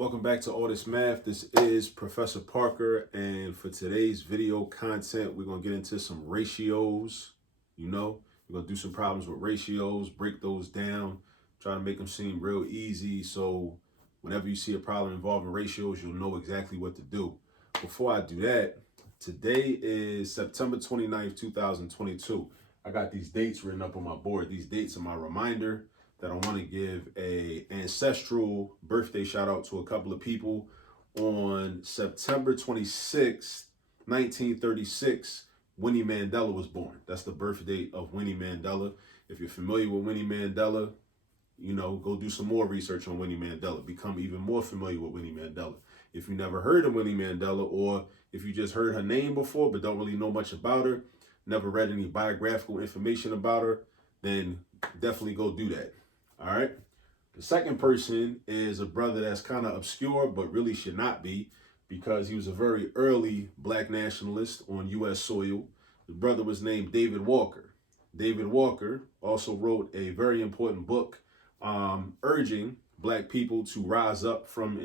Welcome back to All This Math. This is Professor Parker, and for today's video content, we're going to get into some ratios. We're going to do some problems with ratios, break those down, try to make them seem real easy. So whenever you see a problem involving ratios, you'll know exactly what to do. Before I do that, today is September 29th, 2022. I got these dates written up on my board. These dates are my reminder that I want to give a ancestral birthday shout out to a couple of people. On September 26th, 1936, Winnie Mandela was born. That's the birth date of Winnie Mandela. If you're familiar with Winnie Mandela, go do some more research on Winnie Mandela. Become even more familiar with Winnie Mandela. If you never heard of Winnie Mandela, or if you just heard her name before but don't really know much about her, never read any biographical information about her, then definitely go do that. All right. The second person is a brother that's kind of obscure, but really should not be, because he was a very early black nationalist on U.S. soil. The brother was named David Walker. David Walker also wrote a very important book urging black people to rise up from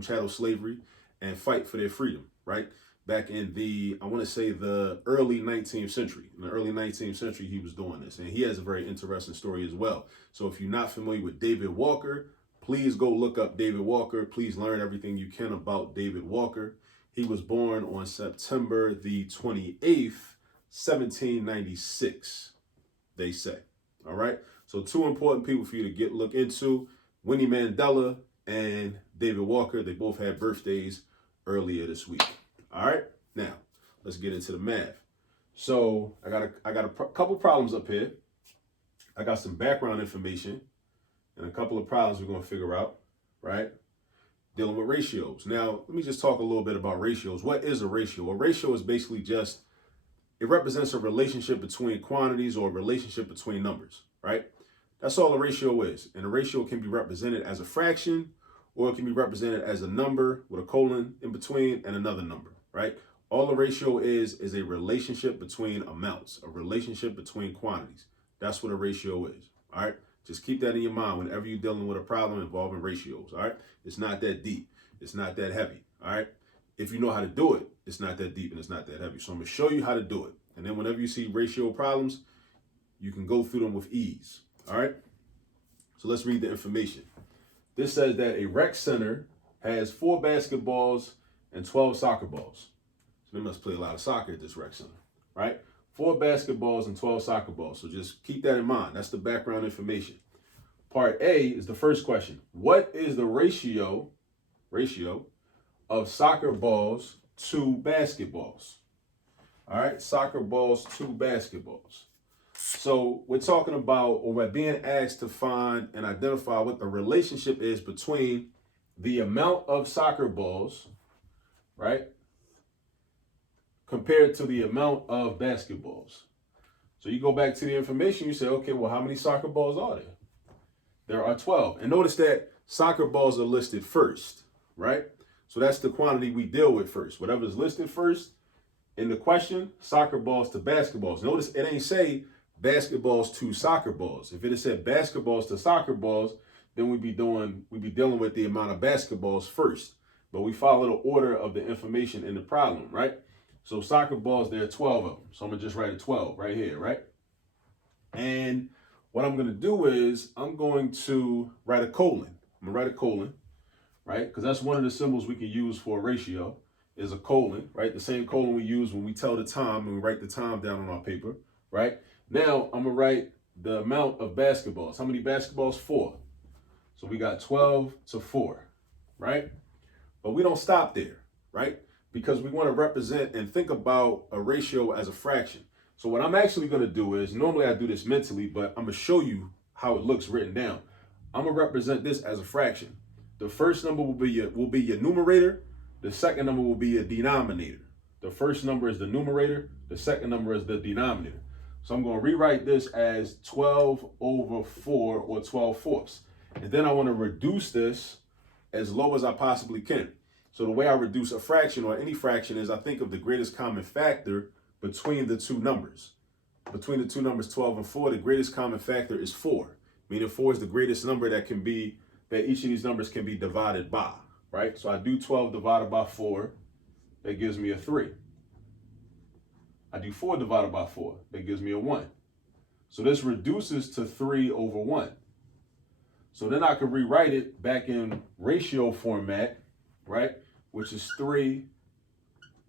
chattel slavery and fight for their freedom, right? Back in the early 19th century. In the early 19th century, he was doing this. And he has a very interesting story as well. So if you're not familiar with David Walker, please go look up David Walker. Please learn everything you can about David Walker. He was born on September the 28th, 1796, they say. All right. So two important people for you to look into: Winnie Mandela and David Walker. They both had birthdays earlier this week. All right, now let's get into the math. So I got a couple problems up here. I got some background information and a couple of problems we're going to figure out, right? Dealing with ratios. Now, let me just talk a little bit about ratios. What is a ratio? A ratio is basically it represents a relationship between quantities or a relationship between numbers, right? That's all a ratio is. And a ratio can be represented as a fraction, or it can be represented as a number with a colon in between and another number, right? All a ratio is a relationship between amounts, a relationship between quantities. That's what a ratio is, all right? Just keep that in your mind whenever you're dealing with a problem involving ratios, all right? It's not that deep. It's not that heavy, all right? If you know how to do it, it's not that deep and it's not that heavy. So I'm going to show you how to do it. And then whenever you see ratio problems, you can go through them with ease, all right? So let's read the information. This says that a rec center has 4 basketballs and 12 soccer balls. So they must play a lot of soccer at this rec center, right? 4 basketballs and 12 soccer balls. So just keep that in mind. That's the background information. Part A is the first question. What is the ratio of soccer balls to basketballs? All right, soccer balls to basketballs. So we're talking about, or we're being asked to find and identify what the relationship is between the amount of soccer balls, right, compared to the amount of basketballs. So you go back to the information, you say, okay, well, how many soccer balls are there? There are 12. And notice that soccer balls are listed first, right? So that's the quantity we deal with first. Whatever's listed first in the question, soccer balls to basketballs. Notice it ain't say basketballs to soccer balls. If it had said basketballs to soccer balls, then we'd be dealing with the amount of basketballs first. But we follow the order of the information in the problem, right? So soccer balls, there are 12 of them. So I'm gonna just write a 12 right here, right? And what I'm gonna do is I'm going to write a colon. I'm gonna write a colon, right? Because that's one of the symbols we can use for a ratio, is a colon, right? The same colon we use when we tell the time and we write the time down on our paper, right? Now I'm gonna write the amount of basketballs. How many basketballs? 4. So we got 12 to 4, right? But we don't stop there, right? Because we want to represent and think about a ratio as a fraction. So what I'm actually gonna do is, normally I do this mentally, but I'm gonna show you how it looks written down. I'm gonna represent this as a fraction. The first number will be your numerator. The second number will be your denominator. The first number is the numerator. The second number is the denominator. So I'm going to rewrite this as 12 over 4, or 12 fourths. And then I want to reduce this as low as I possibly can. So the way I reduce a fraction or any fraction is I think of the greatest common factor between the two numbers. Between the two numbers 12 and 4, the greatest common factor is 4. Meaning 4 is the greatest number that each of these numbers can be divided by, right? So I do 12 divided by 4. That gives me a 3. I do 4 divided by 4. That gives me a 1. So this reduces to 3 over 1. So then I can rewrite it back in ratio format, right? Which is 3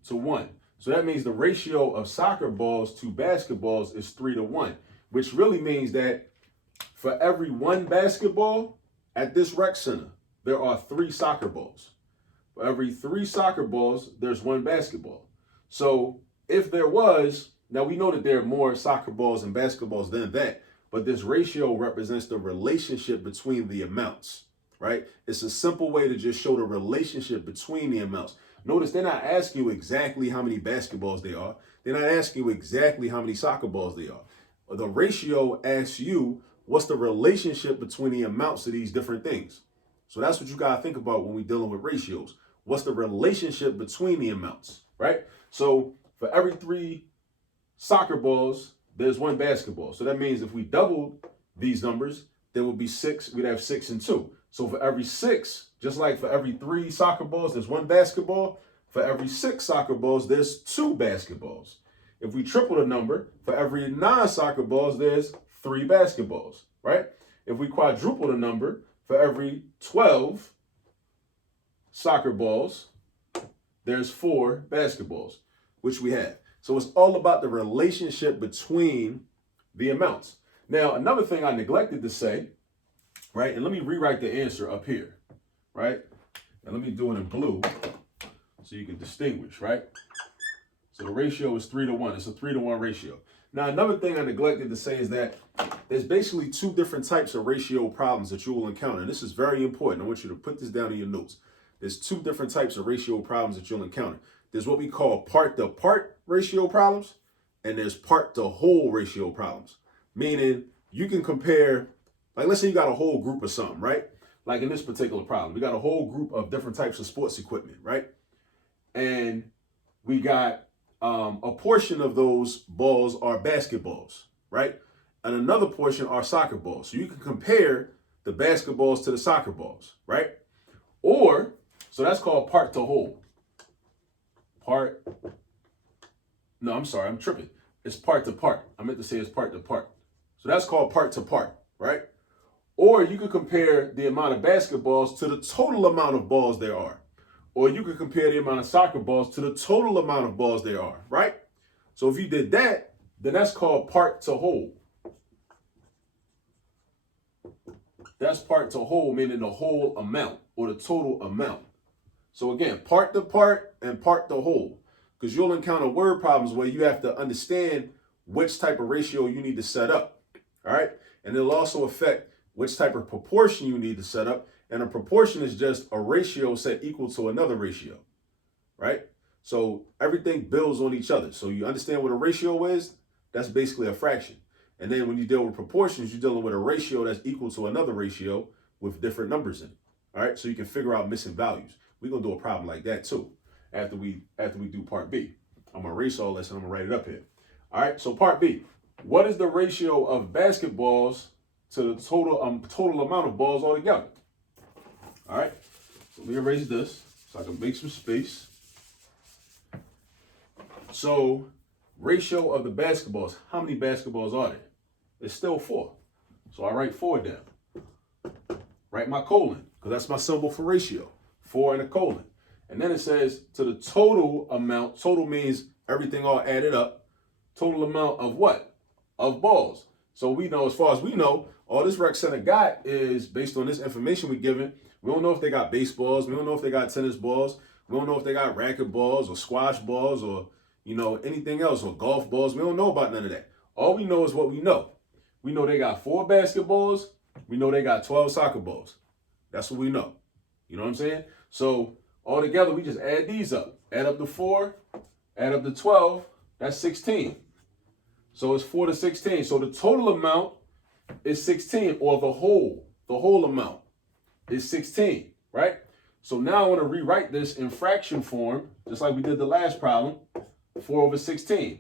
to 1. So that means the ratio of soccer balls to basketballs is 3 to 1, which really means that for every 1 basketball at this rec center, there are 3 soccer balls. For every 3 soccer balls, there's 1 basketball. So if there was, now we know that there are more soccer balls and basketballs than that, but this ratio represents the relationship between the amounts, right? It's a simple way to just show the relationship between the amounts. Notice they're not asking you exactly how many basketballs they are. They're not asking you exactly how many soccer balls they are. The ratio asks you what's the relationship between the amounts of these different things. So that's what you got to think about when we're dealing with ratios. What's the relationship between the amounts, right? So for every 3 soccer balls, there's 1 basketball. So that means if we doubled these numbers, there would be 6. We'd have 6 and 2. So for every 6, just like for every 3 soccer balls, there's 1 basketball. For every 6 soccer balls, there's 2 basketballs. If we triple the number, for every 9 soccer balls, there's 3 basketballs, right? If we quadruple the number, for every 12 soccer balls, there's 4 basketballs, which we have. So it's all about the relationship between the amounts. Now, another thing I neglected to say, right? And let me rewrite the answer up here, right? And let me do it in blue so you can distinguish, right? So the ratio is 3 to 1. It's a 3 to 1 ratio. Now, another thing I neglected to say is that there's basically 2 different types of ratio problems that you will encounter. And this is very important. I want you to put this down in your notes. There's 2 different types of ratio problems that you'll encounter. There's what we call part-to-part ratio problems, and there's part-to-whole ratio problems. Meaning you can compare, like let's say you got a whole group of something, right? Like in this particular problem, we got a whole group of different types of sports equipment, right? And we got a portion of those balls are basketballs, right? And another portion are soccer balls. So you can compare the basketballs to the soccer balls, right? Or, so that's called part to whole. I'm tripping. It's part to part. I meant to say it's part to part. So that's called part to part, right? Or you could compare the amount of basketballs to the total amount of balls there are. Or you could compare the amount of soccer balls to the total amount of balls there are, right? So if you did that, then that's called part to whole. That's part to whole, meaning the whole amount or the total amount. So again, part to part and part to whole, because you'll encounter word problems where you have to understand which type of ratio you need to set up, all right? And it'll also affect which type of proportion you need to set up. And a proportion is just a ratio set equal to another ratio, right? So everything builds on each other. So you understand what a ratio is? That's basically a fraction. And then when you deal with proportions, you're dealing with a ratio that's equal to another ratio with different numbers in it, all right? So you can figure out missing values. We're going to do a problem like that too after we do part B. I'm going to erase all this and I'm going to write it up here. All right, so part B. What is the ratio of basketballs to the total amount of balls altogether? All right, so let me erase this so I can make some space. So ratio of the basketballs, how many basketballs are there? It's still 4. So I write 4 down. Write my colon, because that's my symbol for ratio. 4 and a colon. And then it says to the total amount, total means everything all added up. Total amount of what? Of balls. So we know, as far as we know, all this rec center got is based on this information we're given. We don't know if they got baseballs. We don't know if they got tennis balls. We don't know if they got racket balls or squash balls or, anything else or golf balls. We don't know about none of that. All we know is what we know. We know they got 4 basketballs. We know they got 12 soccer balls. That's what we know. You know what I'm saying? So all together, we just add these up. Add up the 4, add up the 12. That's 16. So it's 4 to 16. So the total amount is 16, or the whole amount is 16, right? So now I want to rewrite this in fraction form, just like we did the last problem, 4 over 16.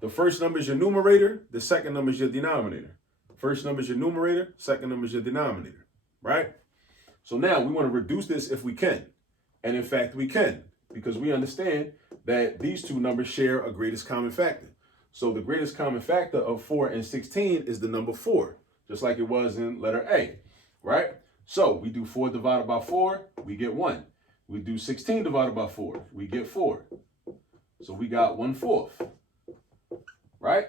The first number is your numerator. The second number is your denominator. First number is your numerator. Second number is your denominator, right? So now we want to reduce this if we can. And in fact, we can, because we understand that these two numbers share a greatest common factor. So the greatest common factor of 4 and 16 is the number 4, just like it was in letter A, right? So we do 4 divided by 4, we get 1. We do 16 divided by 4, we get 4. So we got 1/4, right?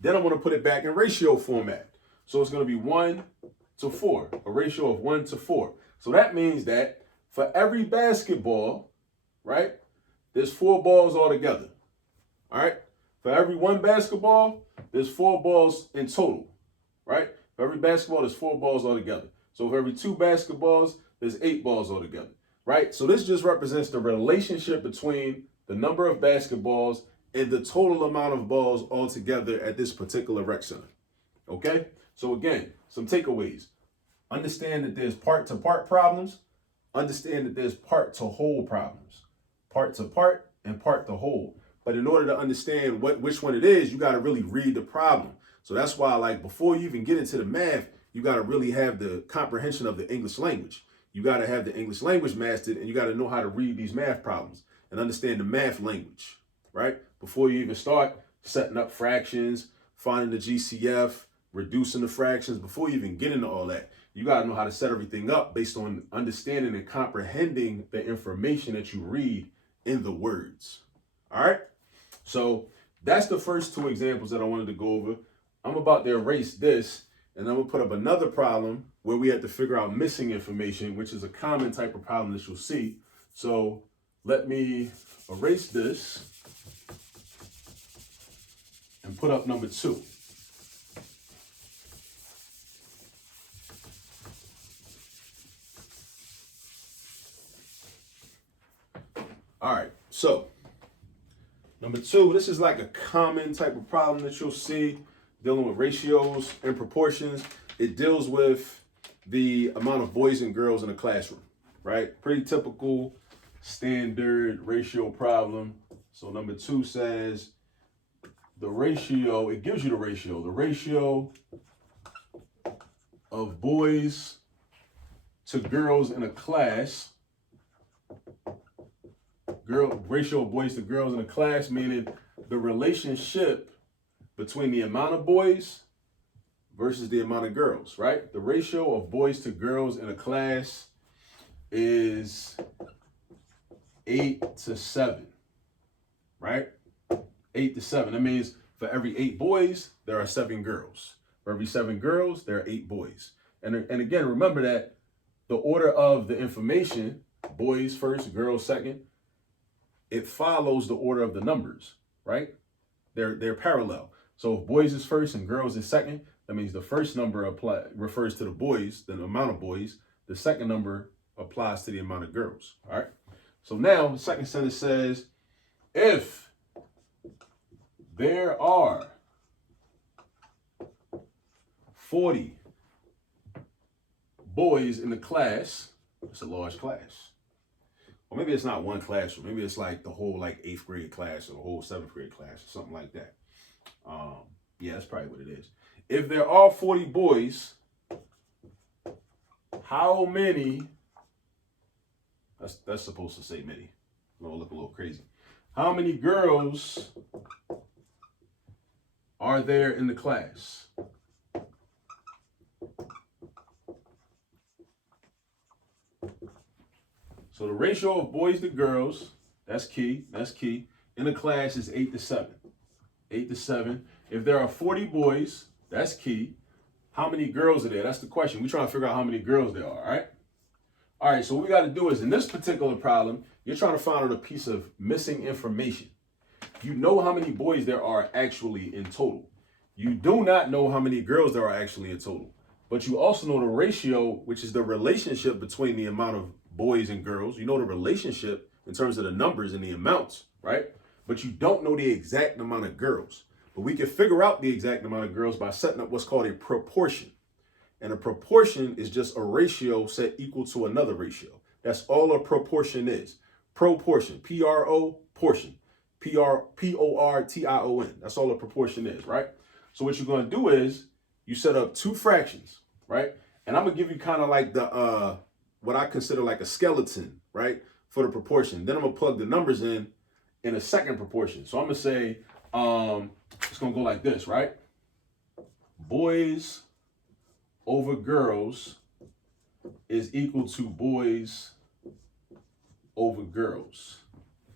Then I'm going to put it back in ratio format. So it's going to be 1 to 4, a ratio of 1 to 4. So that means that for every basketball, right, there's 4 balls altogether, all right? For every one basketball, there's 4 balls in total, right? For every basketball, there's 4 balls altogether. So for every 2 basketballs, there's 8 balls altogether, right? So this just represents the relationship between the number of basketballs and the total amount of balls altogether at this particular rec center, okay? So again, some takeaways. Understand that there's part-to-part problems. Understand that there's part-to-whole problems. Part-to-part and part-to-whole. But in order to understand which one it is, you got to really read the problem. So that's why, like, before you even get into the math, you got to really have the comprehension of the English language. You got to have the English language mastered, and you got to know how to read these math problems and understand the math language, right? Before you even start setting up fractions, finding the GCF, reducing the fractions, before you even get into all that, you got to know how to set everything up based on understanding and comprehending the information that you read in the words, all right? So that's the first 2 examples that I wanted to go over. I'm about to erase this, and I'm going to put up another problem where we have to figure out missing information, which is a common type of problem that you'll see. So let me erase this and put up number 2. All right, so number 2, this is like a common type of problem that you'll see dealing with ratios and proportions. It deals with the amount of boys and girls in a classroom, right? Pretty typical standard ratio problem. So number 2 says the ratio, it gives you the ratio of boys to girls in a class. Ratio of boys to girls in a class, meaning the relationship between the amount of boys versus the amount of girls, right? The ratio of boys to girls in a class is 8 to 7, right? 8 to 7. That means for every 8 boys, there are 7 girls. For every 7 girls, there are 8 boys. And again, remember that the order of the information, boys first, girls second, it follows the order of the numbers, right? They're parallel. So if boys is first and girls is second, that means the first number refers to the boys, the amount of boys. The second number applies to the amount of girls, all right? So now the second sentence says, if there are 40 boys in the class, it's a large class. Or maybe it's not one classroom. Maybe it's like the whole 8th grade class or the whole 7th grade class or something like that. Yeah, that's probably what it is. If there are 40 boys, how many, that's supposed to say many. It'll look a little crazy. How many girls are there in the class? So the ratio of boys to girls, that's key, in a class is 8 to 7. 8 to 7. If there are 40 boys, that's key. How many girls are there? That's the question. We're trying to figure out how many girls there are, all right? All right, so what we got to do is, in this particular problem, you're trying to find out a piece of missing information. You know how many boys there are actually in total. You do not know how many girls there are actually in total. But you also know the ratio, which is the relationship between the amount of boys and girls. You know the relationship in terms of the numbers and the amounts, right? But you don't know the exact amount of girls. But we can figure out the exact amount of girls by setting up what's called a proportion. And a proportion is just a ratio set equal to another ratio. That's all a proportion is. Proportion, P-R-O, portion, P-O-R-T-I-O-N. That's all a proportion is, right? So what you're going to do is you set up 2 fractions, right? And I'm going to give you kind of like the what I consider like a skeleton, right, for the proportion. Then I'm gonna plug the numbers in a second proportion. So I'm gonna say it's gonna go like this, right? Boys over girls is equal to boys over girls.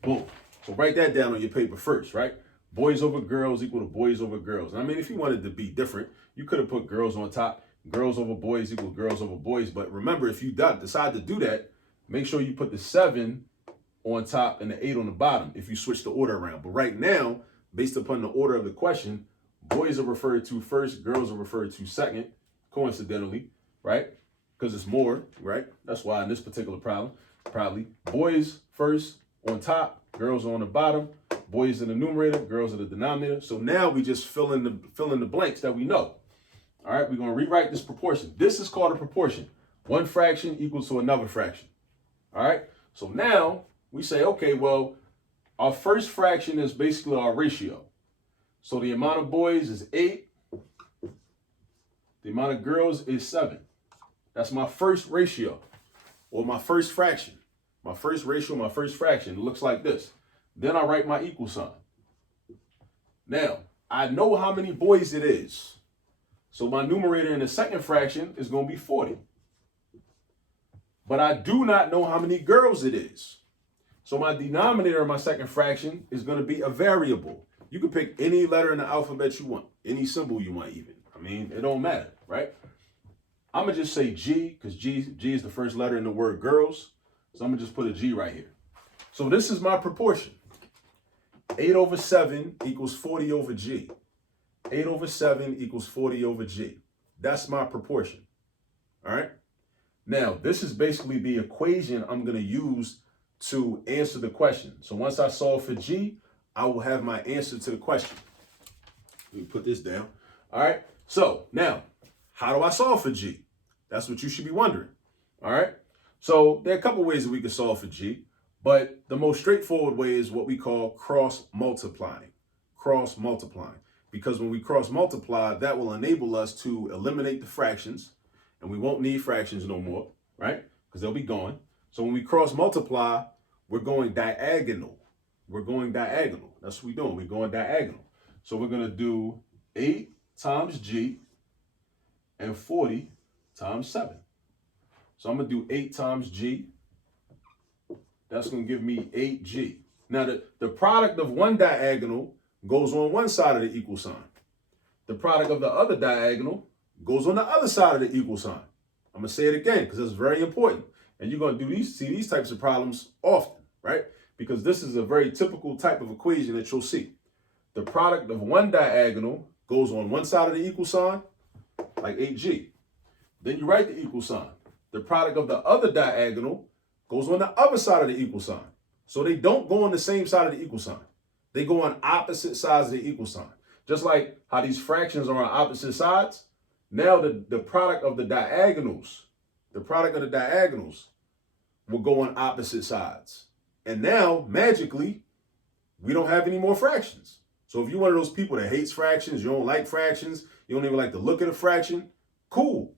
Boom. So write that down on your paper first, right? Boys over girls equal to boys over girls. And I mean, if you wanted to be different, you could have put girls on top. Girls over boys equal girls over boys. But remember, if you decide to do that, make sure you put the 7 on top and the 8 on the bottom if you switch the order around. But right now, based upon the order of the question, boys are referred to first, girls are referred to second, coincidentally, right? Because it's more, right? That's why in this particular problem, probably boys first on top, girls on the bottom, boys in the numerator, girls in the denominator. So now we just fill in the blanks that we know. All right, we're going to rewrite this proportion. This is called a proportion. One fraction equals to another fraction. All right, so now we say, okay, well, our first fraction is basically our ratio. So the amount of boys is 8. The amount of girls is 7. That's my first ratio, or my first fraction. My first ratio, my first fraction. It looks like this. Then I write my equal sign. Now, I know how many boys it is. So my numerator in the second fraction is going to be 40. But I do not know how many girls it is. So my denominator in my second fraction is going to be a variable. You can pick any letter in the alphabet you want, any symbol you want even. I mean, it don't matter, right? I'm going to just say G, because G is the first letter in the word girls. So I'm going to just put a G right here. So this is my proportion. 8 over 7 equals 40 over G. 8 over 7 equals 40 over G. That's my proportion. All right? Now, this is basically the equation I'm going to use to answer the question. So once I solve for G, I will have my answer to the question. Let me put this down. All right? So now, how do I solve for G? That's what you should be wondering. All right? So there are a couple ways that we can solve for G, but the most straightforward way is what we call cross multiplying. Cross multiplying. Because when we cross multiply, that will enable us to eliminate the fractions, and we won't need fractions no more, right? Because they'll be gone. So when we cross multiply, we're going diagonal. We're going diagonal. That's what we're doing. We're going diagonal. So we're going to do 8 times G and 40 times 7. So I'm going to do 8 times G. That's going to give me 8G. Now, the product of one diagonal goes on one side of the equal sign. The product of the other diagonal goes on the other side of the equal sign. I'm going to say it again because it's very important. And you're going to see these types of problems often, right? Because this is a very typical type of equation that you'll see. The product of one diagonal goes on one side of the equal sign, like 8G. Then you write the equal sign. The product of the other diagonal goes on the other side of the equal sign. So they don't go on the same side of the equal sign. They go on opposite sides of the equal sign. Just like how these fractions are on opposite sides. Now the product of the diagonals will go on opposite sides. And now, magically, we don't have any more fractions. So if you're one of those people that hates fractions, you don't like fractions, you don't even like the look of the fraction, cool.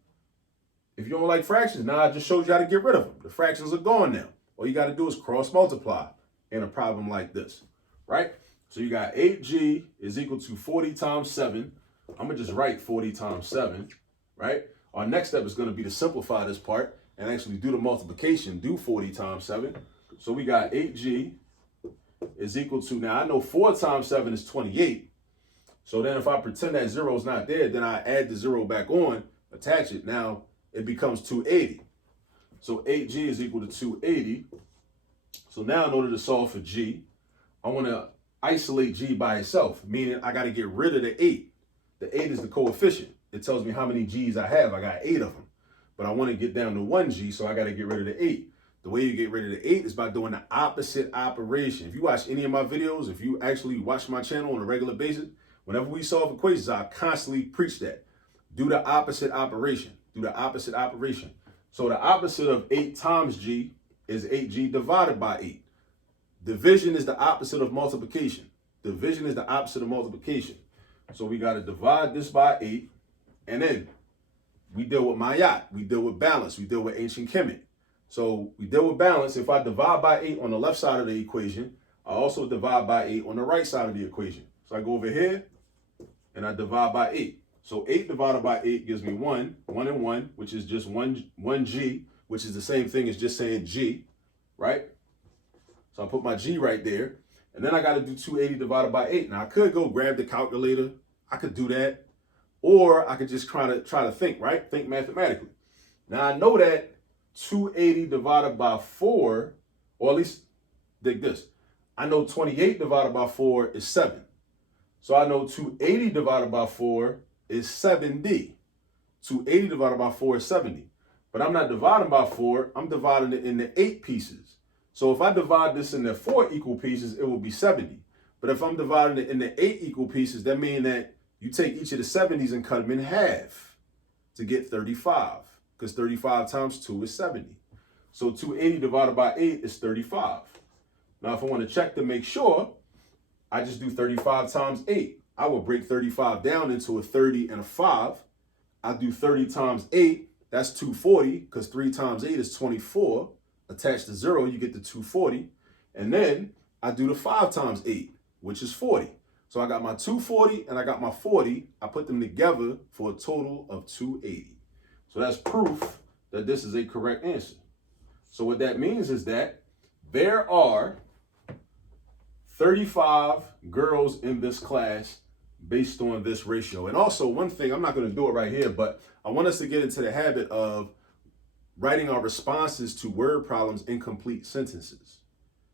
If you don't like fractions, now I just showed you how to get rid of them. The fractions are gone now. All you got to do is cross multiply in a problem like this, right? So you got 8G is equal to 40 times 7. I'm going to just write 40 times 7, right? Our next step is going to be to simplify this part and actually do the multiplication, do 40 times 7. So we got 8G is equal to, now I know 4 times 7 is 28. So then if I pretend that 0 is not there, then I add the 0 back on, attach it. Now it becomes 280. So 8G is equal to 280. So now in order to solve for G, I want to isolate G by itself, meaning I got to get rid of the 8. The 8 is the coefficient. It tells me how many G's I have. I got 8 of them. But I want to get down to 1G, so I got to get rid of the 8. The way you get rid of the 8 is by doing the opposite operation. If you watch any of my videos, if you actually watch my channel on a regular basis, whenever we solve equations, I constantly preach that. Do the opposite operation. Do the opposite operation. So the opposite of 8 times G is 8G divided by 8. Division is the opposite of multiplication. Division is the opposite of multiplication. So we got to divide this by 8. And then we deal with Mayat. We deal with balance. We deal with ancient Kemet. So we deal with balance. If I divide by 8 on the left side of the equation, I also divide by 8 on the right side of the equation. So I go over here and I divide by 8. So 8 divided by 8 gives me 1, 1 and 1, which is just 1G, which is the same thing as just saying G, right? So I put my G right there. And then I got to do 280 divided by 8. Now I could go grab the calculator. I could do that. Or I could just try to think, right? Think mathematically. Now I know that 280 divided by 4, or at least dig this. I know 28 divided by 4 is 7. So I know 280 divided by 4 is 70. 280 divided by 4 is 70. But I'm not dividing by 4. I'm dividing it into 8 pieces. So if I divide this into 4 equal pieces, it will be 70. But if I'm dividing it into 8 equal pieces, that means that you take each of the 70s and cut them in half to get 35. Because 35 times 2 is 70. So 280 divided by 8 is 35. Now, if I want to check to make sure, I just do 35 times 8. I will break 35 down into a 30 and a 5. I do 30 times 8. That's 240, because 3 times 8 is 24. Attach the 0, you get the 240. And then I do the 5 times 8, which is 40. So I got my 240 and I got my 40. I put them together for a total of 280. So that's proof that this is a correct answer. So what that means is that there are 35 girls in this class based on this ratio. And also one thing, I'm not going to do it right here, but I want us to get into the habit of writing our responses to word problems in complete sentences,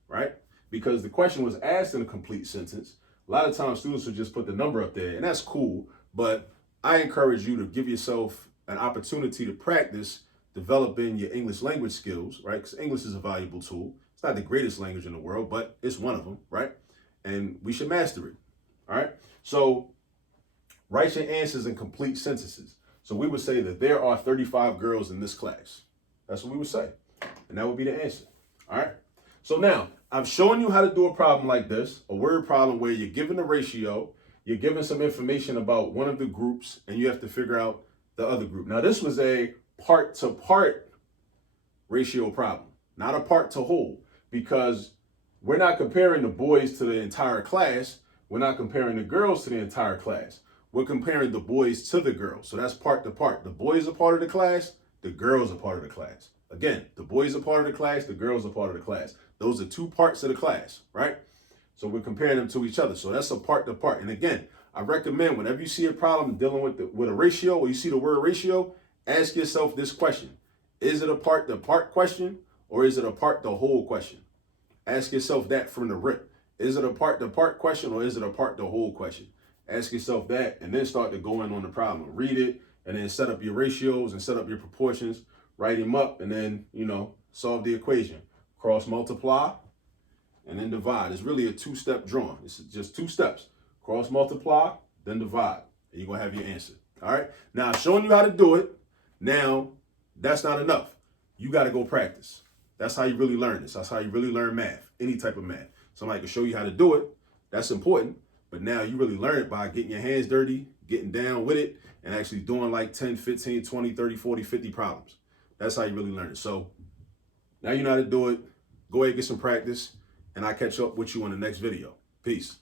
right? Because the question was asked in a complete sentence. A lot of times students will just put the number up there, and that's cool, but I encourage you to give yourself an opportunity to practice developing your English language skills, right? Because English is a valuable tool. It's not the greatest language in the world, but it's one of them, right? And we should master it, all right? So write your answers in complete sentences. So we would say that there are 35 girls in this class. That's what we would say. And that would be the answer, all right? So now, I've shown you how to do a problem like this, a word problem where you're given a ratio, you're given some information about one of the groups, and you have to figure out the other group. Now, this was a part-to-part ratio problem, not a part-to-whole, because we're not comparing the boys to the entire class. We're not comparing the girls to the entire class. We're comparing the boys to the girls. So that's part-to-part. The boys are part of the class. The girls are part of the class. Again, the boys are part of the class. The girls are part of the class. Those are two parts of the class, right? So we're comparing them to each other. So that's a part-to-part. And again, I recommend whenever you see a problem dealing with a ratio, or you see the word ratio, ask yourself this question. Is it a part-to-part question, or is it a part-to-whole question? Ask yourself that from the rip. Is it a part-to-part question, or is it a part-to-whole question? Ask yourself that, and then start to go in on the problem. Read it, and then set up your ratios and set up your proportions. Write them up, and then, solve the equation. Cross multiply, and then divide. It's really a two-step drawing. It's just 2 steps. Cross multiply, then divide. And you're going to have your answer. All right? Now, I've shown you how to do it. Now, that's not enough. You got to go practice. That's how you really learn this. That's how you really learn math, any type of math. Somebody can show you how to do it. That's important. But now you really learn it by getting your hands dirty, getting down with it, and actually doing like 10, 15, 20, 30, 40, 50 problems. That's how you really learn it. So now you know how to do it. Go ahead and get some practice, and I'll catch up with you on the next video. Peace.